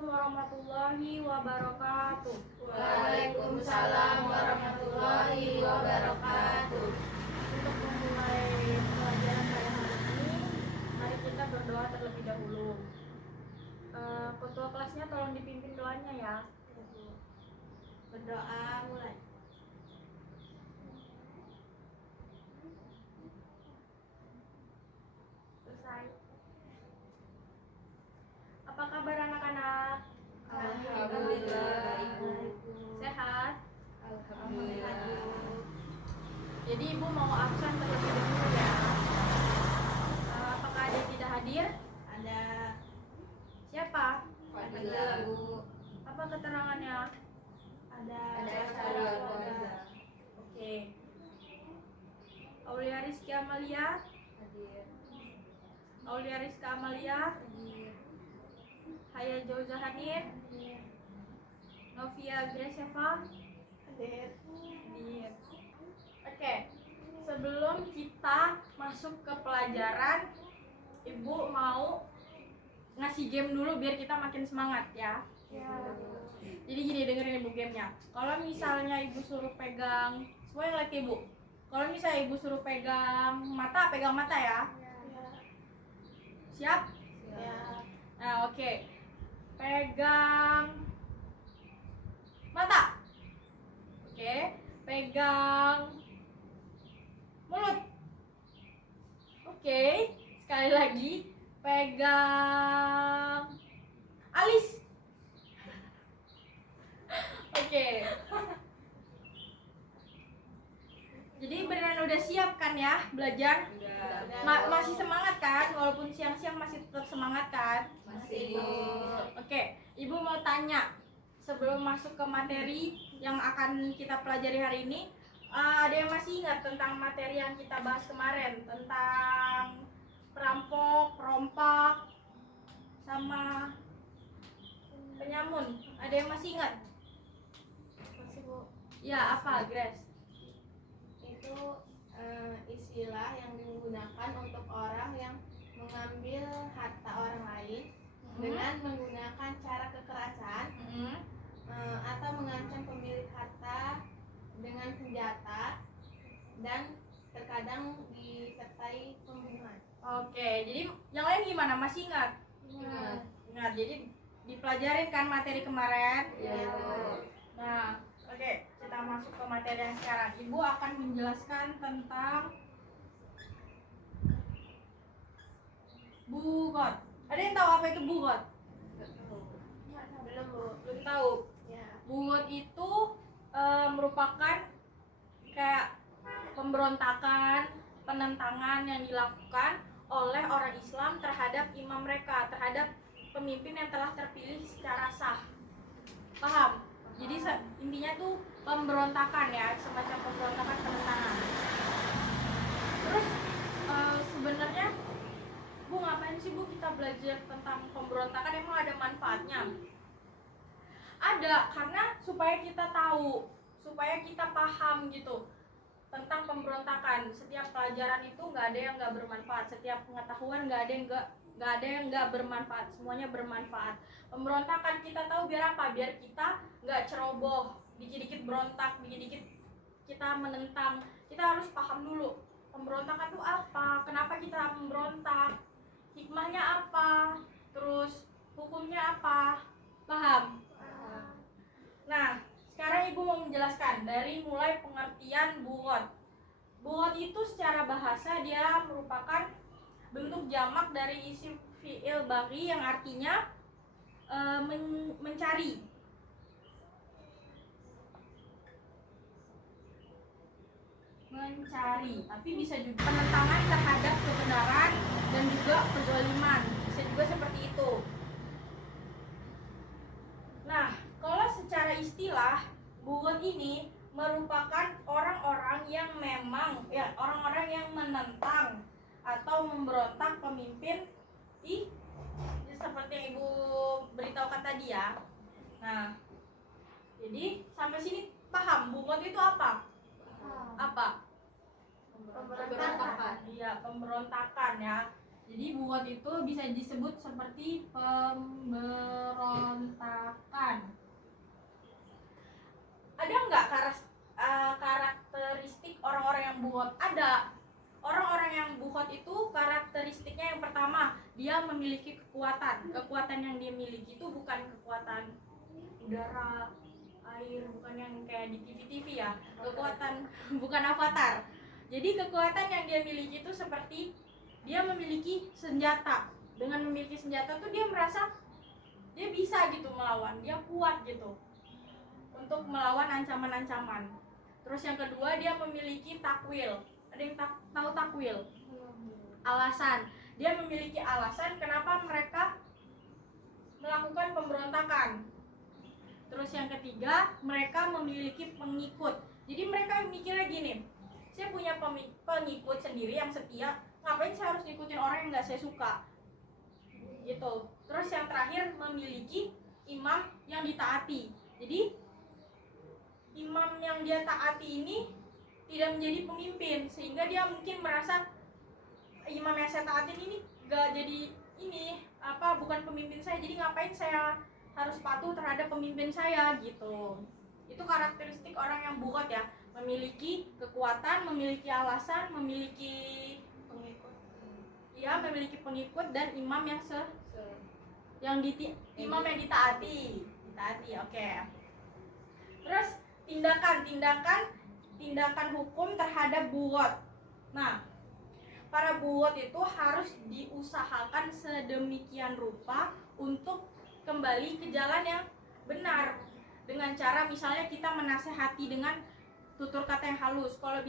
Assalamualaikum warahmatullahi wabarakatuh. Waalaikumsalam warahmatullahi wabarakatuh. Untuk memulai pelajaran pada hari ini, mari kita berdoa terlebih dahulu. Ketua kelasnya tolong dipimpin doanya ya. Berdoa mulai. Selesai. Apa kabar anak-anak? Alhamdulillah. Sehat? Alhamdulillah. Jadi ibu mau absen terlebih dahulu ya. Apakah ada yang tidak hadir? Ada Siapa? Fadilah, Bu. Apa keterangannya? Ada acara keluarga. Oke. Aulia Rizky Amalia. Hadir. Aulia Rizky Amalia. Hadir. Haya Jauza Hanif. Novia Greseva. Hadir. Hadir. Oke. Sebelum kita masuk ke pelajaran, Ibu mau ngasih game dulu biar kita makin semangat ya. Jadi gini, dengerin Ibu gamenya. Kalau misalnya Ibu suruh pegang, semuanya ngeliat ke Ibu. Kalau misalnya Ibu suruh pegang mata ya. Siap? Ya. Nah, oke. Pegang mata. Oke. Pegang mulut. Oke. Sekali lagi. Pegang alis. Oke. Jadi beneran udah siap kan ya belajar? Masih semangat kan? Walaupun siang-siang masih tetap semangat kan? Masih. Oke, Ibu mau tanya sebelum masuk ke materi yang akan kita pelajari hari ini, ada yang masih ingat tentang materi yang kita bahas kemarin tentang perampok, perompak, sama penyamun? Ada yang masih ingat? Masih, Bu. Ya, apa, Grace? Itu istilah yang digunakan untuk orang yang mengambil harta orang lain dengan menggunakan cara kekerasan atau mengancam pemilik harta dengan senjata dan terkadang disertai pembunuhan. Oke, jadi yang lain gimana? Masih ingat? Ingat. Jadi dipelajarin kan materi kemarin? Iya. Nah, oke, kita masuk ke materi yang sekarang. Ibu akan menjelaskan tentang bugot. Ada yang tahu apa itu bugot? Belum, Bu. Belum tahu. Ya. Bugot itu merupakan kayak pemberontakan, penentangan yang dilakukan oleh orang Islam terhadap imam mereka, terhadap pemimpin yang telah terpilih secara sah. Paham? Jadi intinya tuh pemberontakan ya, semacam pemberontakan penentangan. Terus sebenarnya Bu, ngapain sih Bu kita belajar tentang pemberontakan? Emang ada manfaatnya? Ada, karena supaya kita tahu, supaya kita paham gitu tentang pemberontakan. Setiap pelajaran itu nggak ada yang nggak bermanfaat, setiap pengetahuan nggak ada yang nggak bermanfaat, semuanya bermanfaat. Pemberontakan kita tahu biar apa? Biar kita nggak ceroboh, dikit-dikit berontak, dikit-dikit kita menentang. Kita harus paham dulu pemberontakan itu apa, kenapa kita memberontak, hikmahnya apa, terus hukumnya apa. Paham? Nah, sekarang Ibu mau menjelaskan dari mulai pengertian bugot. Bugot itu secara bahasa dia merupakan bentuk jamak dari isim fi'il baghi yang artinya mencari. Mencari, tapi bisa juga penentangan terhadap kebenaran dan juga kezaliman. Bisa juga seperti itu. Nah, kalau secara istilah, bugot ini merupakan orang-orang yang memang ya orang-orang yang menentang atau memberontak pemimpin seperti yang Ibu beritahukan tadi ya. Nah, jadi sampai sini paham bugot itu apa? Apa? Pemberontakan. Iya, pemberontakan ya. Jadi bugot itu bisa disebut seperti pemberontakan. Ada nggak karakteristik orang-orang yang bugot? Ada. Orang-orang yang bugot itu karakteristiknya yang pertama, dia memiliki kekuatan. Kekuatan yang dia miliki itu bukan kekuatan udara, air, bukan yang kayak di TV-TV ya. Kekuatan bukan avatar. Jadi kekuatan yang dia miliki itu seperti dia memiliki senjata. Dengan memiliki senjata tuh dia merasa dia bisa gitu melawan, dia kuat gitu untuk melawan ancaman-ancaman. Terus yang kedua, dia memiliki takwil. Ada yang tahu takwil? Alasan. Dia memiliki alasan kenapa mereka melakukan pemberontakan. Terus yang ketiga, mereka memiliki pengikut. Jadi mereka mikirnya gini, saya punya pengikut sendiri yang setia, ngapain saya harus ngikutin orang yang gak saya suka gitu. Terus yang terakhir, memiliki imam yang ditaati. Jadi imam yang dia taati ini tidak menjadi pemimpin, sehingga dia mungkin merasa imam yang saya taatin ini gak jadi ini bukan pemimpin saya, jadi ngapain saya harus patuh terhadap pemimpin saya gitu. Itu karakteristik orang yang bugot ya, memiliki kekuatan, memiliki alasan, memiliki pengikut dan imam yang imam yang ditaati, oke. Terus tindakan hukum terhadap bugot. Nah, para bugot itu harus diusahakan sedemikian rupa untuk kembali ke jalan yang benar, dengan cara misalnya kita menasehati dengan tutur kata yang halus. Kalau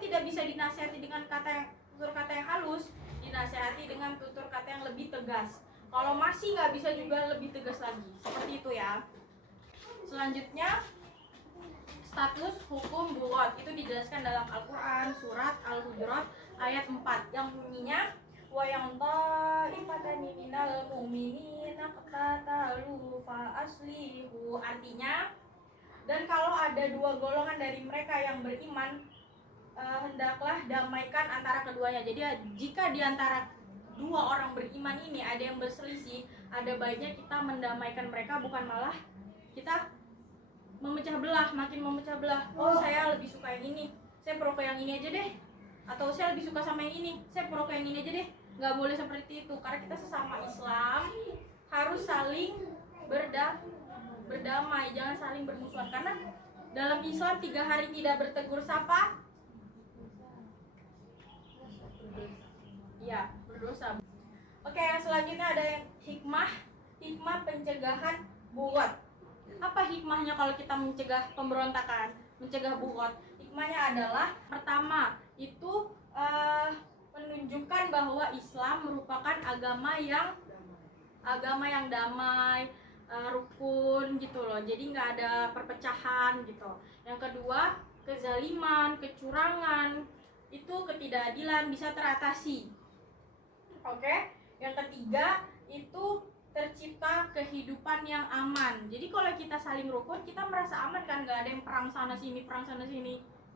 tidak bisa dinasehati dengan tutur kata yang halus, dinasehati dengan tutur kata yang lebih tegas. Kalau masih nggak bisa juga lebih tegas lagi, seperti itu ya. Selanjutnya, status hukum bugot itu dijelaskan dalam Al-Quran surat Al-Hujurat ayat 4 yang bunyinya wa yang ta'ifatani minal mu'minina qatatalu fa aslihu. Artinya, dan kalau ada dua golongan dari mereka yang beriman, hendaklah damaikan antara keduanya. Jadi jika di antara dua orang beriman ini ada yang berselisih, ada baiknya kita mendamaikan mereka, bukan malah kita makin memecah belah. Oh, saya lebih suka yang ini, saya pro ke yang ini aja deh. Atau saya lebih suka sama yang ini, saya pro ke yang ini aja deh. Nggak boleh seperti itu, karena kita sesama Islam harus saling berdamai, jangan saling bermusuhan. Karena dalam Islam 3 hari tidak bertegur sapa, ya berdosa. Oke, yang selanjutnya ada yang hikmah pencegahan bugot. Apa hikmahnya kalau kita mencegah pemberontakan, mencegah bugot? Hikmahnya adalah pertama, itu menunjukkan bahwa Islam merupakan agama yang damai, rukun gitu loh. Jadi nggak ada perpecahan gitu. Yang kedua, kezaliman, kecurangan, itu ketidakadilan bisa teratasi. Oke. Yang ketiga, itu tercipta kehidupan yang aman. Jadi kalau kita saling rukun, kita merasa aman kan, nggak ada yang perang sana sini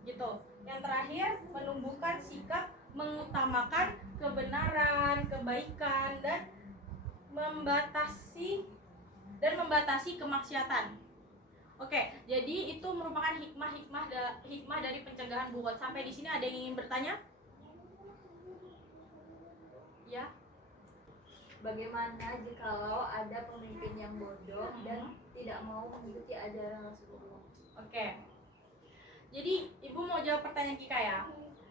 gitu. Yang terakhir, menumbuhkan sikap mengutamakan kebenaran, kebaikan, dan membatasi kemaksiatan. Oke, jadi itu merupakan hikmah dari pencegahan bugot. Sampai di sini ada yang ingin bertanya? Ya. Bagaimana jikalau ada pemimpin yang bodoh dan tidak mau mengikuti ajaran Rasulullah? Oke. Jadi ibu mau jawab pertanyaan Kika ya.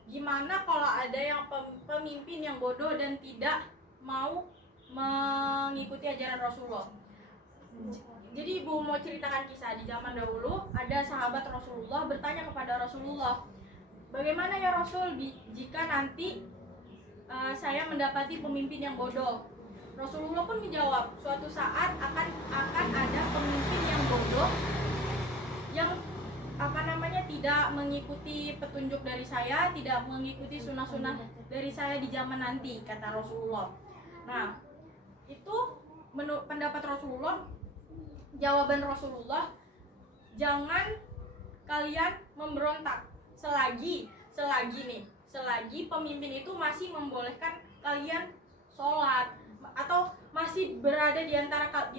Gimana kalau ada yang pemimpin yang bodoh dan tidak mau mengikuti ajaran Rasulullah? Jadi ibu mau ceritakan kisah di zaman dahulu, ada sahabat Rasulullah bertanya kepada Rasulullah, bagaimana ya Rasul jika nanti saya mendapati pemimpin yang bodoh? Rasulullah pun menjawab, suatu saat akan ada pemimpin yang bodoh yang tidak mengikuti petunjuk dari saya, tidak mengikuti sunnah-sunnah dari saya di zaman nanti, kata Rasulullah. Nah, itu menurut pendapat Rasulullah, jawaban Rasulullah, jangan kalian memberontak selagi pemimpin itu masih membolehkan kalian sholat, atau masih berada di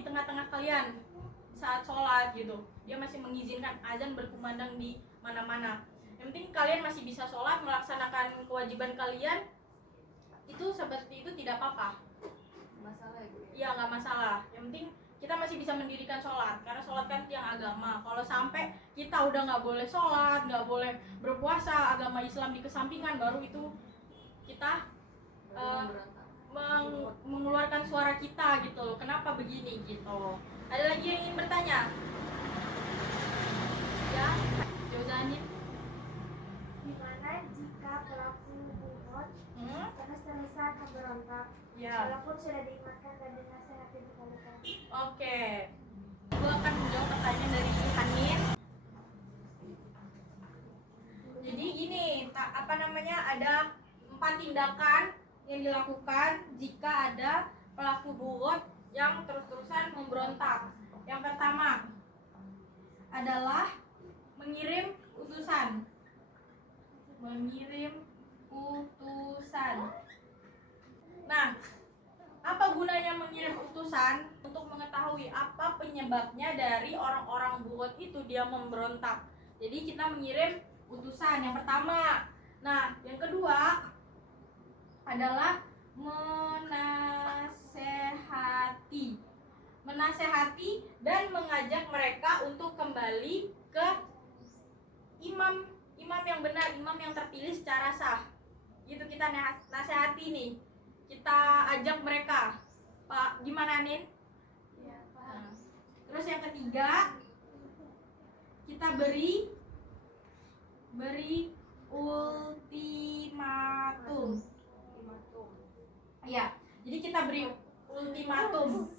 tengah-tengah kalian saat sholat gitu. Dia masih mengizinkan azan berkumandang di mana-mana. Yang penting kalian masih bisa sholat, melaksanakan kewajiban kalian, itu seperti itu tidak apa-apa. Masalah ya Bu? Iya, nggak masalah. Yang penting kita masih bisa mendirikan sholat, karena sholat kan tiang agama. Kalau sampai kita udah nggak boleh sholat, nggak boleh berpuasa, agama Islam dikesampingkan, baru itu kita Berontak. mengeluarkan suara kita gitu loh. Kenapa begini gitu? Ada lagi yang ingin bertanya? Ya, Jozanin. Gimana jika pelaku buhot terus-terusan memberontak Ya. walaupun sudah diingatkan dan dinasehati berkali-kali? Oke. Gue akan menjawab pertanyaan dari Hanin. Jadi gini, ada 4 tindakan yang dilakukan jika ada pelaku buhot yang terus-terusan memberontak. Yang pertama adalah mengirim utusan. Nah, apa gunanya mengirim utusan? Untuk mengetahui apa penyebabnya dari orang-orang buhot itu dia memberontak. Jadi kita mengirim utusan yang pertama. Nah, yang kedua adalah menasehati dan mengajak mereka untuk kembali ke imam yang benar, imam yang terpilih secara sah. Gitu kita nasihati nih. Kita ajak mereka. Pak, gimana Nin? Ya, paham. Terus yang ketiga, kita beri ultimatum. Iya, jadi kita beri ultimatum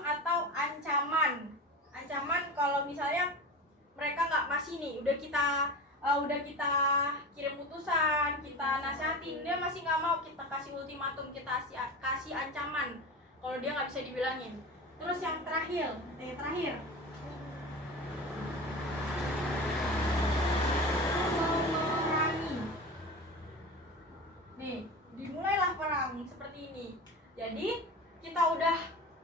atau ancaman. Ancaman kalau misalnya mereka masih nih, udah kita kirim utusan, kita nasihatin, dia masih nggak mau, kita kasih ultimatum, kita kasih ancaman. Kalau dia nggak bisa dibilangin. Terus yang terakhir, memerangi. Nih, dimulailah perang seperti ini. Jadi kita udah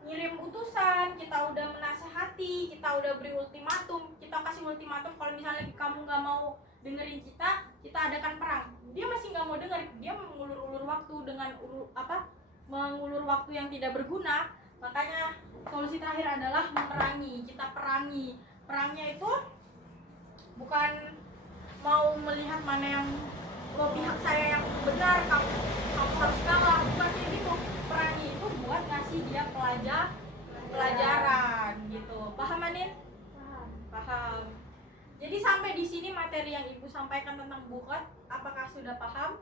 ngirim utusan, kita udah menasehati, kita udah beri ultimatum, kita kasih ultimatum kalau misalnya kamu nggak mau dengerin kita adakan perang. Dia masih nggak mau denger, dia mengulur-ulur waktu dengan mengulur waktu yang tidak berguna. Makanya solusi terakhir adalah memerangi. Kita perangi. Perangnya itu bukan mau melihat mana yang pihak saya yang benar, kamu harus kalah, bukan kayak gitu. Perangi itu buat ngasih dia pelajaran gitu. Paham Anin? Paham. Jadi sampai di sini materi yang Ibu sampaikan tentang buhot, apakah sudah paham?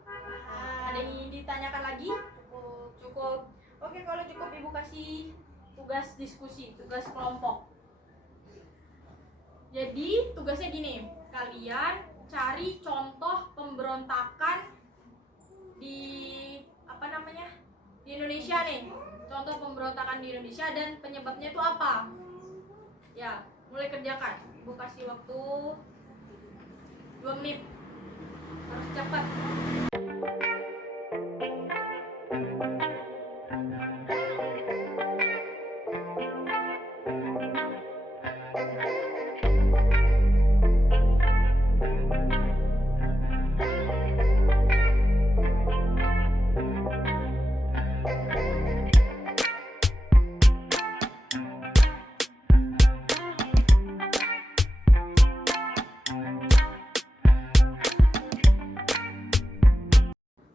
Ada yang ingin ditanyakan lagi? Cukup. Oke, kalau cukup Ibu kasih tugas diskusi, tugas kelompok. Jadi tugasnya gini, kalian cari contoh pemberontakan di di Indonesia nih. Contoh pemberontakan di Indonesia dan penyebabnya itu apa? Ya, mulai kerjakan. Ibu kasih waktu 2 menit. Harus cepat.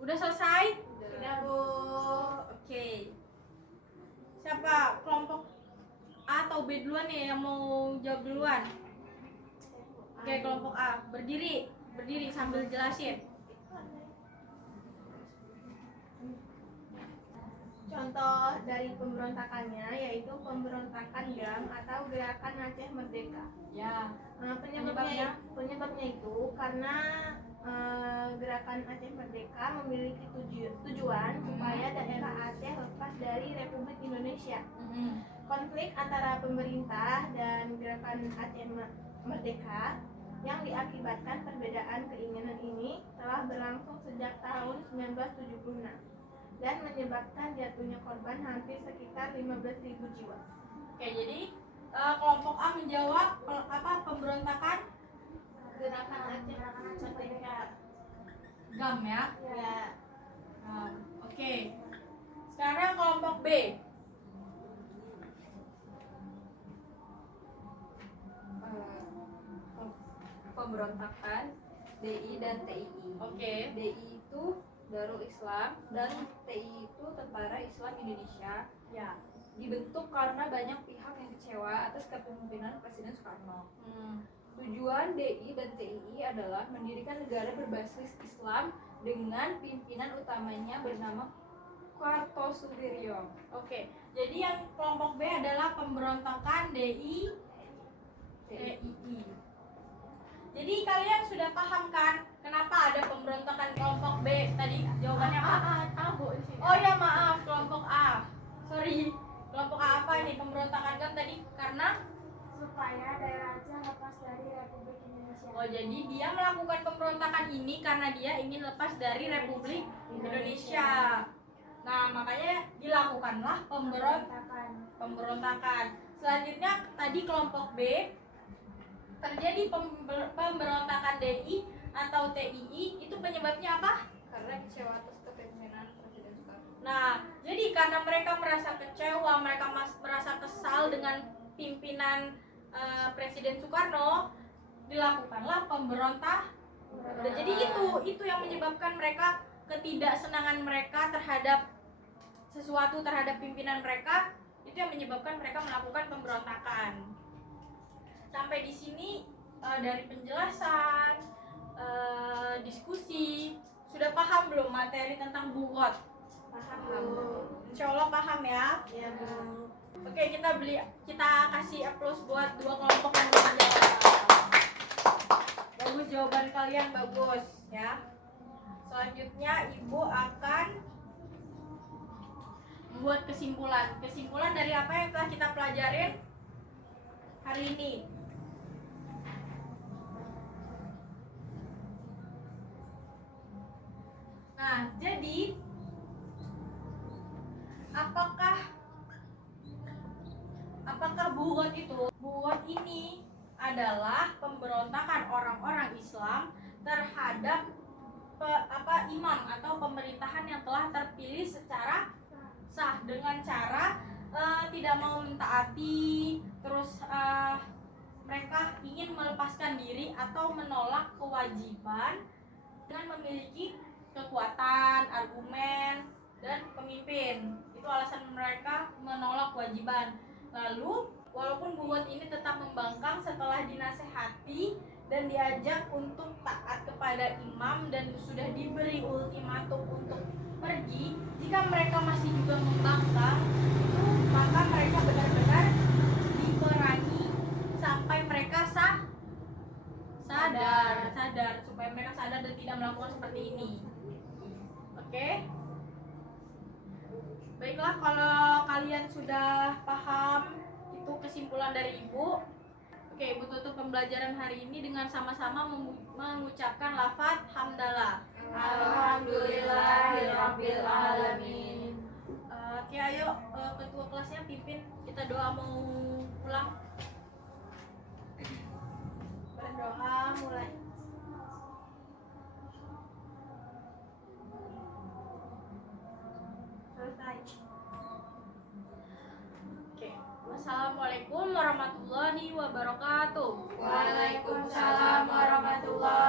Udah selesai? Sudah, Bu. Oke. Siapa kelompok A atau B duluan nih yang mau jawab duluan? Oke, kelompok A. Berdiri sambil jelasin. Contoh dari pemberontakannya yaitu pemberontakan GAM atau Gerakan Aceh Merdeka. Ya. Penyebabnya itu karena Gerakan Aceh Merdeka memiliki tujuan supaya daerah Aceh lepas dari Republik Indonesia. Konflik antara pemerintah dan Gerakan Aceh Merdeka yang diakibatkan perbedaan keinginan ini telah berlangsung sejak tahun 1976. dan menyebabkan jatuhnya korban hampir sekitar 15.000 jiwa. Oke, jadi kelompok A menjawab pemberontakan Gerakan Aceh Merdeka. GAM ya. Ya. Oke. Sekarang kelompok B. Pemberontakan DI dan TII. Oke. DI itu Darul Islam dan TII itu Tentara Islam Indonesia. Ya. Dibentuk karena banyak pihak yang kecewa atas kepemimpinan Presiden Soekarno. Tujuan DI dan TII adalah mendirikan negara berbasis Islam dengan pimpinan utamanya bernama Kartosuwiryo. Oke. Jadi yang kelompok B adalah pemberontakan DI TII. Jadi kalian sudah paham kan kenapa ada pemberontakan kelompok B? Tadi jawabannya apa? Bu di sini. Oh ya, maaf, kelompok A. Sorry. Kelompok A apa ini? Pemberontakan GAM tadi karena supaya daerah Aceh lepas dari Republik Indonesia. oh, jadi dia melakukan pemberontakan ini karena dia ingin lepas dari Republik Indonesia. Nah, makanya dilakukanlah pemberontakan. Selanjutnya tadi kelompok B terjadi pemberontakan DI atau TII, itu penyebabnya apa? Karena kecewa atas kepemimpinan Presiden Soekarno. Nah, jadi karena mereka merasa kecewa, mereka merasa kesal dengan pimpinan Presiden Soekarno, dilakukanlah pemberontakan. Jadi itu yang menyebabkan mereka ketidaksenangan mereka terhadap sesuatu, terhadap pimpinan mereka, itu yang menyebabkan mereka melakukan pemberontakan. Sampai di sini dari penjelasan, diskusi, sudah paham belum materi tentang bugot? Paham. Insya Allah paham ya. Ya, Bu. Oke, kita kasih applause buat dua kelompok yang menjawab. Bagus, jawaban kalian bagus ya. Selanjutnya Ibu akan membuat kesimpulan. Kesimpulan dari apa yang telah kita pelajarin hari ini. Nah, jadi apakah bugot itu? Bugot ini adalah pemberontakan orang-orang Islam terhadap imam atau pemerintahan yang telah terpilih secara sah dengan cara tidak mau mentaati, terus mereka ingin melepaskan diri atau menolak kewajiban dengan memiliki kekuatan, argumen, dan pemimpin. Itu alasan mereka menolak kewajiban. Lalu, walaupun bugot ini tetap membangkang setelah dinasehati dan diajak untuk taat kepada imam dan sudah diberi ultimatum untuk pergi, jika mereka masih juga membangkang, maka mereka benar-benar diperangi sampai mereka sadar supaya mereka sadar dan tidak melakukan seperti ini. Oke? Baiklah, kalau kalian sudah paham itu kesimpulan dari Ibu. Oke, Ibu tutup pembelajaran hari ini dengan sama-sama mengucapkan lafaz hamdalah. Alhamdulillahirabbil alamin. Oke, ayo ketua kelasnya pimpin kita doa mau pulang. Berdoa mulai. Selesai. Oke. Wassalamualaikum warahmatullahi wabarakatuh. Waalaikumsalam warahmatullahi